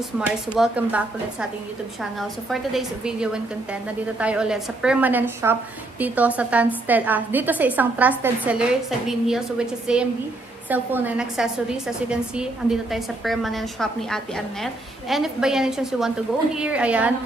sis Mars, welcome back ulit sa ating YouTube channel. So for today's video and content, nandito tayo ulit sa permanent shop dito sa dito sa isang trusted seller sa Green Hills, which is JMB Cellphone and Accessories. As you can see, andito tayo sa permanent shop ni Ate Annette. And if by any chance you want to go here, ayan,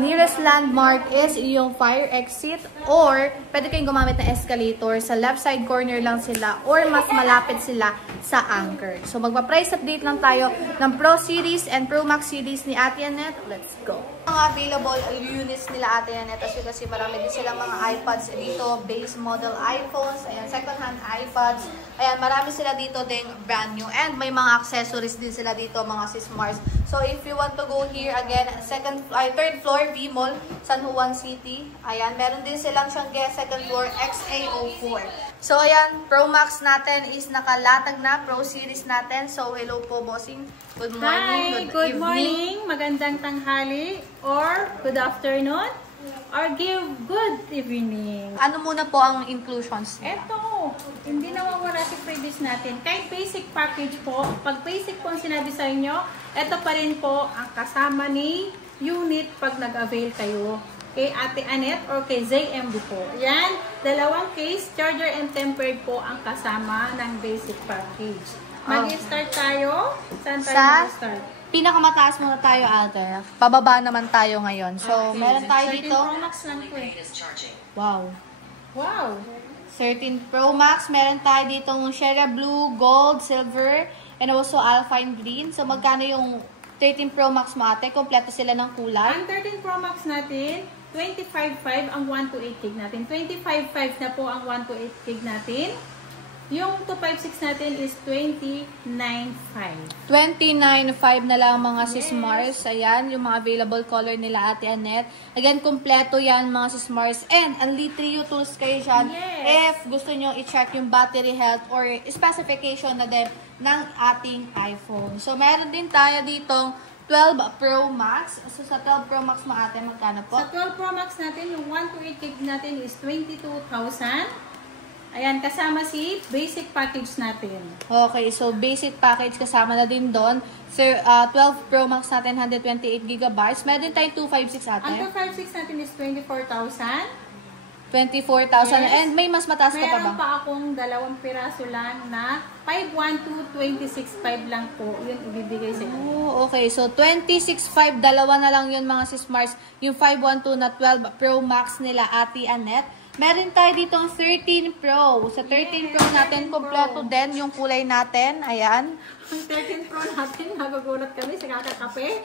nearest landmark is yung fire exit, or pwede kayong gumamit ng escalator. Sa left side corner lang sila, or mas malapit sila sa Anchor. So magpa-price update lang tayo ng Pro Series and Pro Max Series ni Ate Annette. Let's go! Mga available units nila Ate Annette, as you can see, marami din silang mga iPads dito, base model iPhones, ayan, second hand iPads, ayan, marami sila dito din brand new, and may mga accessories din sila dito mga sis Mars. So if you want to go here again, third floor V Mall, San Juan City, ayan, meron din silang Shanghai second floor XA04. So ayan, Pro Max natin is nakalatag na, Pro Series natin. So hello po bossing, good morning, hi, good morning, magandang tanghali, or good afternoon, or give good evening. Ano muna po ang inclusions? Eto, hindi nawawala si previous natin. Kahit basic package po, pag basic po ang sinabi sa inyo, eto pa rin po ang kasama ni unit pag nag-avail kayo kay Ate Annette or kay JMB po. Yan, dalawang case, charger and tempered po ang kasama ng basic package. Mag-start tayo. Saan tayo mag-start? Pinakamataas muna tayo, Ate. Pababa naman tayo ngayon. So, okay, meron tayo dito. 13 Pro Max lang po. Wow. Wow. 13 Pro Max. Meron tayo ditong Sierra Blue, Gold, Silver, and also Alpine Green. So, magkano yung 13 Pro Max mo, Ate? Kompleto sila ng kulay. Ang 13 Pro Max natin, 25.5 ang 128 gig natin. 25.5 na po ang 128 gig natin. Yung 256 natin is 29.5. 29.5 na lang mga sis Mars. Ayan, yung mga available color nila Ate Annette. Again, kompleto yan mga sis Mars. And, only 3 tools kayo dyan. Yes. If gusto nyo i-check yung battery health or specification na din ng ating iPhone. So, meron din tayo ditong 12 Pro Max. So, sa 12 Pro Max mo Ate, magkano po? Sa 12 Pro Max natin, yung 128 gig natin is 22,000. Ayan, kasama si basic package natin. Okay, so basic package kasama na din doon. So, 12 Pro Max natin, 128 GB. Meron din tayong 256 Ate. Ang 256 natin is 24,000. 24,000. Yes. And may mas mataas ka pa ba? Meron pa akong dalawang piraso lang na 512-26.5 lang po. Yun ibibigay sa inyo. Oh, okay. So, 26.5. Dalawa na lang yun mga sis Mars. Yung 512 na 12 Pro Max nila Ate Annette. Meron tayo ditong 13 Pro. Sa 13 Pro natin, kompleto din yung kulay natin. Ayan. Ang 13 Pro natin, nagugulat kami sa kakakape.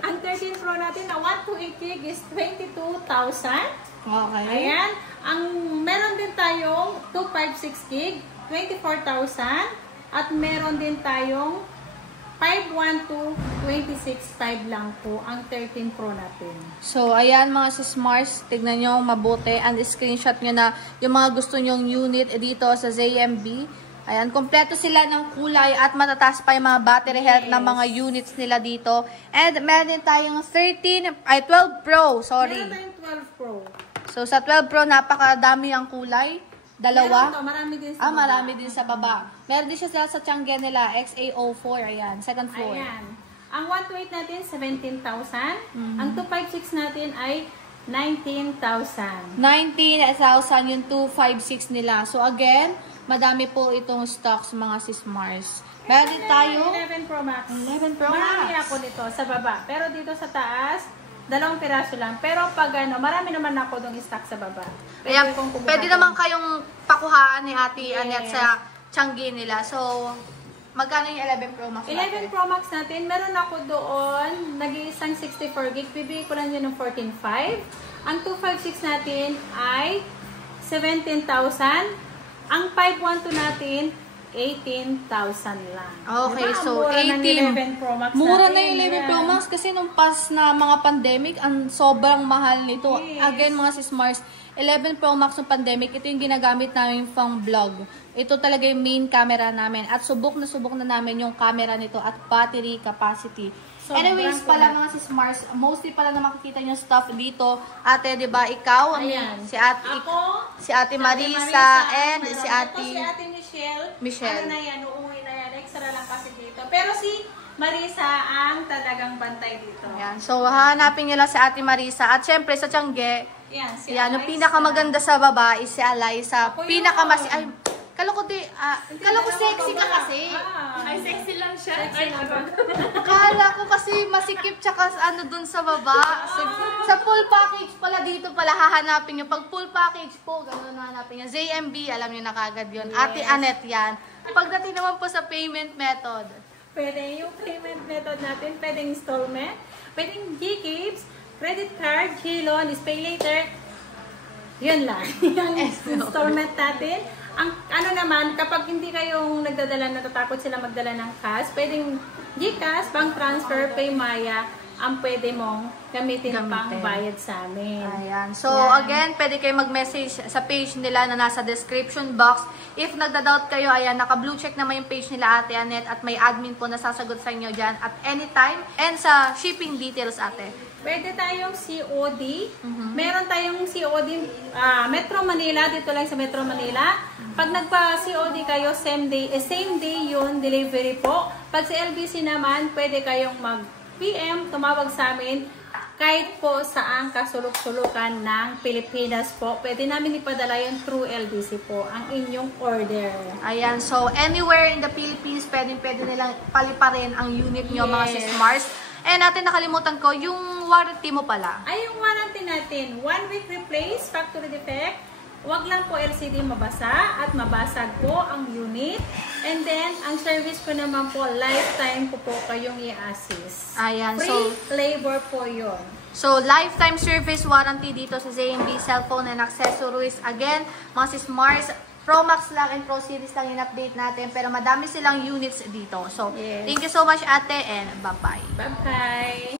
Ang 13 Pro natin na 128 gig is 22,000. Okay. Ayan. Ang meron din tayong 256 gig, 24,000. At meron din tayong 512-26.5 lang po ang 13 Pro natin. So, ayan mga sis Mars, tignan nyo mabuti and screenshot nyo na yung mga gusto nyong unit dito sa JMB. Ayan, kompleto sila ng kulay at matataas pa yung mga battery health ng mga units nila dito. And meron din tayong 12 Pro, sorry. Meron tayong 12 Pro. So, sa 12 Pro, napakadami ang kulay. Dalawa. Meron to, marami din sa baba. Marami din sa baba. Meron din siya sa Shanghai nila, XA04, ayan, second floor. Ayan. Ang 128 natin, 17,000. Ang 256 natin ay 19,000. 19,000 yung 256 nila. So, again, madami po itong stocks mga sis Mars. Meron din tayo 11 Pro Max. 11 Pro Max. Marami ako nito sa baba. Pero dito sa taas, dalawang piraso lang. Pero pag ano, marami naman ako dong stock sa baba. Pwede naman kayong pakuhaan ni Ate Annette sa Shanghai nila. So, magkano yung 11 Pro Max? 11 Pro Max natin, meron ako doon, nag-iisang 64 gig. Bibigay ko lang yun ng 14,500. Ang 256 natin ay 17,000. Ang 512 natin, 18,000 lang. Okay, diba? so Mura 18. Pro Max Mura natin. na yung 11 Pro Max kasi nung past na mga pandemic, ang sobrang mahal nito. Yes. Again, mga sis Mars, 11 Pro Max ng pandemic, ito yung ginagamit namin pang vlog. Ito talaga yung main camera namin. At subok na namin yung camera nito at battery capacity. So, anyways, pala mga sis Mars, mostly pala na makikita nyo stuff dito. Ate, di ba, ikaw, ayan. Si Ate, ako, si Ate Marisa, and si Ate Michelle. Michelle. Ano na yan, uuwi na yan. Extra lang kasi dito. Pero si Marisa ang talagang bantay dito. Ayan. So, hanapin nyo lang si Ate Marisa. At syempre, sa Tiangge, Yan, si yan, yung Eliza. pinakamaganda sa baba is si Eliza. Ako yun. Pinakamasi... Ay, kala ko sexy ka kasi. Ay, sexy lang siya. Sexy lang ba? Kala ko kasi masikip tsaka ano dun sa baba. Sa full package pala dito pala hahanapin nyo. Pag full package po, gano'n hahanapin nyo. ZMB, alam nyo na kagad yun. Yes. Ate Annette yan. Pagdating naman po sa payment method. Pwede yung payment method natin, pwedeng installment, pwedeng Gcash, credit card, Hilon, Pay Later. Yun lang. Yung installment natin. Ang ano naman, kapag hindi kayong nagdadala, natatakot sila magdala ng cash, pwedeng Gcash, bank transfer, Paymaya, ang pwede mong gamitin pang bayad sa amin. Ayan. So, Yan. again, pwede kayo mag-message sa page nila na nasa description box. If nagda-doubt kayo, ayan, naka-blue check naman yung page nila, Ate Annette, at may admin po na sasagot sa inyo dyan at anytime. And sa shipping details, Ate. Pwede tayong COD. Meron tayong COD Metro Manila, dito lang sa Metro Manila. Pag nagpa-COD kayo, same day yun, delivery po. Pag sa LBC naman, pwede kayong mag-PM, tumawag sa amin. Kahit po saang kasulok-sulukan ng Pilipinas po, pwede namin ipadala yun through LBC po, ang inyong order. Ayan. So, anywhere in the Philippines, pwede nilang paliparin ang unit nyo, mga sis Mars. And natin nakalimutan ko, yung warranty mo pala. Ay, yung warranty natin, 1 week replace, factory defect. Huwag lang po LCD mabasa at mabasag po ang unit. And then, ang service ko naman po, lifetime ko po kayong i-assist. Ayan. Free labor po yun. So, lifetime service warranty dito sa ZMB Cellphone and Accessories. Again, mga sis Mars, Pro Max lang and Pro Series lang yung update natin. Pero madami silang units dito. So, Yes. thank you so much, Ate, and bye-bye. Bye-bye!